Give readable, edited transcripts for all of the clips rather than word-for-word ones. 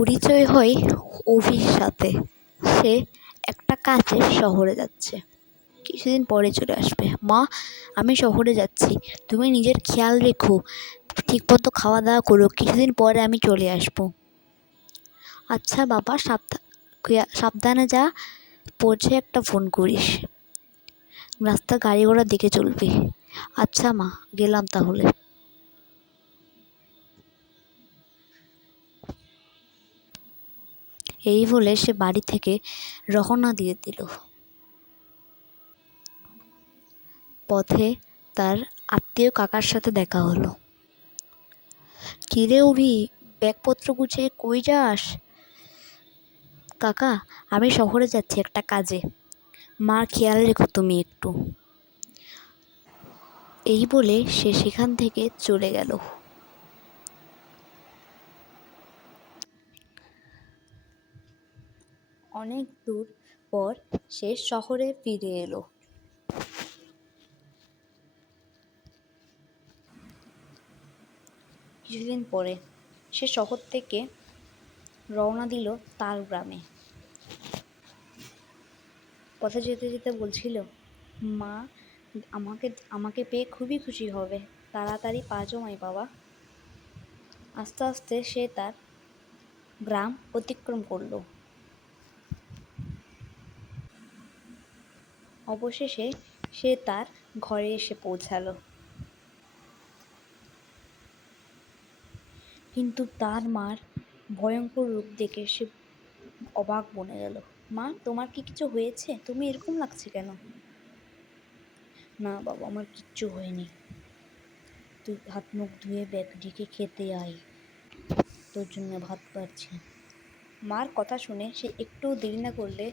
পরিচয় হয় অভির সাথে। সে একটা কাজে শহরে যাচ্ছে, কিছুদিন পরে চলে আসবে। মা, আমি শহরে যাচ্ছি, তুমি নিজের খেয়াল রেখো, ঠিকমতো খাওয়া দাওয়া করো, কিছুদিন পরে আমি চলে আসবো। আচ্ছা বাবা, সাবধানে যা, পৌঁছে একটা ফোন করিস, রাস্তা গাড়ি ঘোড়া দেখে চলবি। আচ্ছা মা, গেলাম তাহলে। এই বলে সে বাড়ি থেকে রওনা দিয়ে দিল। পথে তার আত্মীয় কাকার সাথে দেখা হলো। কিরে অভি, ব্যাগপত্র গুছিয়ে কই যাস? কাকা, আমি শহরে যাচ্ছি একটা কাজে, মার খেয়াল রেখো তুমি একটু। এই বলে সে সেখান থেকে চলে গেল। অনেক দূর পর সে শহরে ফিরে এলো। কিছুদিন পরে সে শহর থেকে রওনা দিল তার গ্রামে। পথে যেতে যেতে বলছিল, মা আমাকে আমাকে পেয়ে খুবই খুশি হবে, তাড়াতাড়ি পা জমাই বাবা। আস্তে আস্তে সে তার গ্রাম অতিক্রম করলো। অবশেষে সে তার ঘরে এসে পৌঁছালো। কিন্তু তার মার ভয়ঙ্কর রূপ দেখে সে অবাক বনে গেল। মা, তোমার কি কিছু হয়েছে? তুমি এরকম লাগছে কেন? না বাবা, আমার কিচ্ছু হয়নি, তুই হাত মুখ ধুয়ে ব্যাগ ঢেকে খেতে আয়, তোর জন্য ভাত বাড়ছি। মার কথা শুনে সে একটু দেরি না করলে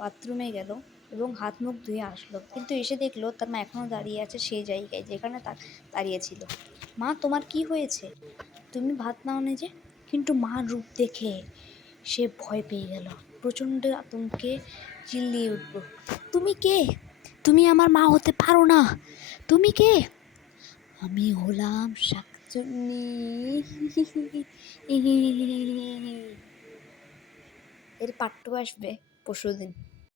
বাথরুমে গেল এবং হাত মুখ ধুয়ে আসলো। কিন্তু এসে দেখলো তার মা এখনও দাঁড়িয়ে আছে সেই জায়গায় যেখানে দাঁড়িয়েছিল। মা, তোমার কি হয়েছে? তুমি ভাত নাওনি যে? কিন্তু মার রূপ দেখে সে ভয় পেয়ে গেল, প্রচণ্ড আতঙ্কে চিল্লিয়ে উঠল, তুমি কে? তুমি আমার মা হতে পারো না, তুমি কে? আমি হলাম শাকচুন্নি। এর পার্ট 2 আসবে পরশুদিন।